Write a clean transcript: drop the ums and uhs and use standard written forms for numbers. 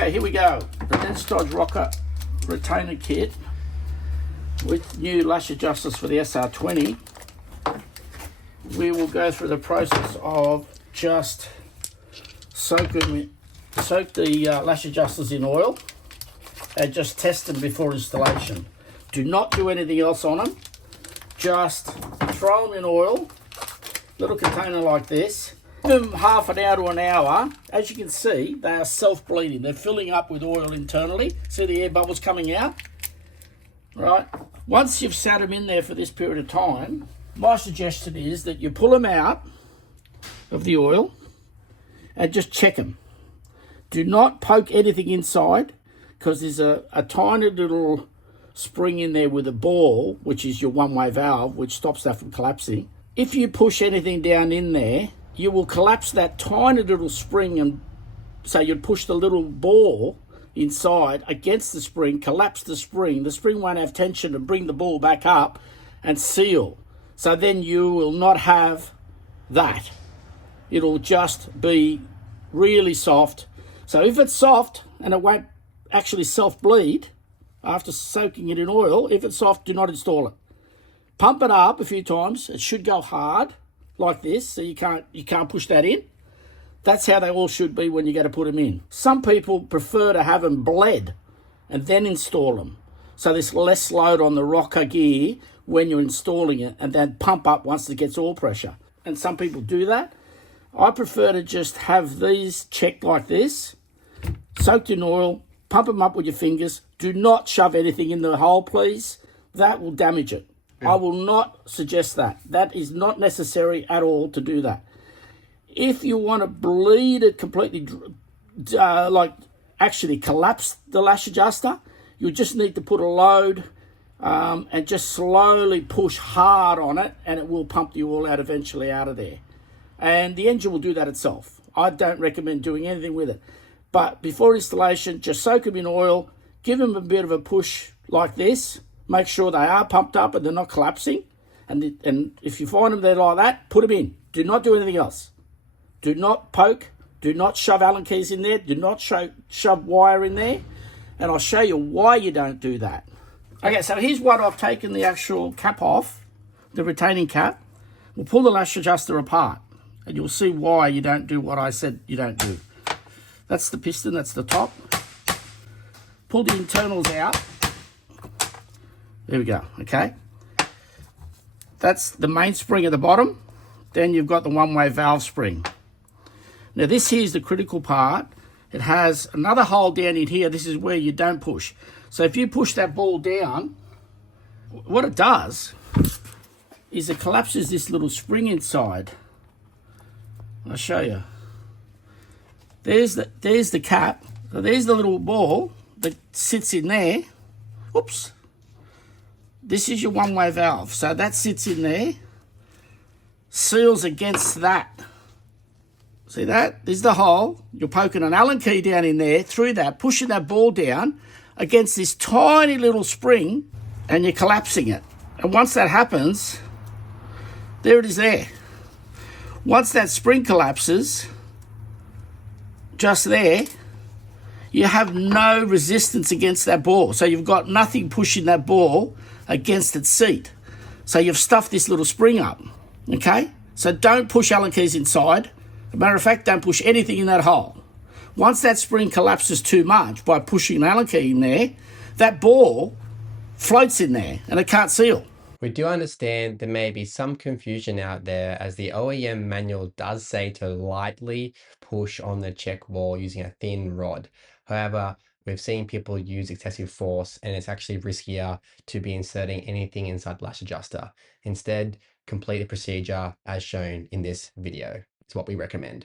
Okay, here we go. The Denstoj rocker retainer kit with new lash adjusters for the SR20. We will go through the process of just soak the lash adjusters in oil and just test them before installation. Do not do anything else on them. Just throw them in oil, little container like this. Give them half an hour to an hour. As you can see, they are self-bleeding. They're filling up with oil internally. See the air bubbles coming out? Right. Once you've sat them in there for this period of time, my suggestion is that you pull them out of the oil and just check them. Do not poke anything inside, because there's a tiny little spring in there with a ball, which is your one-way valve, which stops that from collapsing. If you push anything down in there, you will collapse that tiny little spring, and so you'd push the little ball inside against the spring, collapse the spring. The spring won't have tension to bring the ball back up and seal. So then you will not have that. It'll just be really soft. So if it's soft and it won't actually self-bleed after soaking it in oil, if it's soft, do not install it. Pump it up a few times. It should go hard like this, so you can't push that in. That's how they all should be when you go to put them in. Some people prefer to have them bled and then install them, so there's less load on the rocker gear when you're installing it, and then pump up once it gets oil pressure. And some people do that. I prefer to just have these checked like this, soaked in oil, pump them up with your fingers. Do not shove anything in the hole, please. That will damage it. I will not suggest that. That is not necessary at all to do that. If you want to bleed it completely, like actually collapse the lash adjuster, you just need to put a load and just slowly push hard on it, and it will pump the oil out eventually out of there. And the engine will do that itself. I don't recommend doing anything with it. But before installation, just soak them in oil, give them a bit of a push like this. Make sure they are pumped up and they're not collapsing. And if you find them there like that, put them in. Do not do anything else. Do not poke. Do not shove Allen keys in there. Do not shove wire in there. And I'll show you why you don't do that. Okay, so here's what I've taken the actual cap off, the retaining cap. We'll pull the lash adjuster apart, and you'll see why you don't do what I said you don't do. That's the piston, that's the top. Pull the internals out. There we go, okay? That's the main spring at the bottom. Then you've got the one-way valve spring. Now this here is the critical part. It has another hole down in here. This is where you don't push. So if you push that ball down, what it does is it collapses this little spring inside. I'll show you. There's the cap. So there's the little ball that sits in there. Oops. This is your one-way valve. So that sits in there, seals against that. See that? There's the hole. You're poking an Allen key down in there, through that, pushing that ball down against this tiny little spring, and you're collapsing it. And once that happens, there it is there. Once that spring collapses, just there, you have no resistance against that ball. So you've got nothing pushing that ball against its seat. So you've stuffed this little spring up, okay? So don't push Allen keys inside. As a matter of fact, don't push anything in that hole. Once that spring collapses too much by pushing an Allen key in there, that ball floats in there and it can't seal. We do understand there may be some confusion out there, as the OEM manual does say to lightly push on the check wall using a thin rod. However, we've seen people use excessive force, and it's actually riskier to be inserting anything inside the lash adjuster. Instead, complete the procedure as shown in this video. It's what we recommend.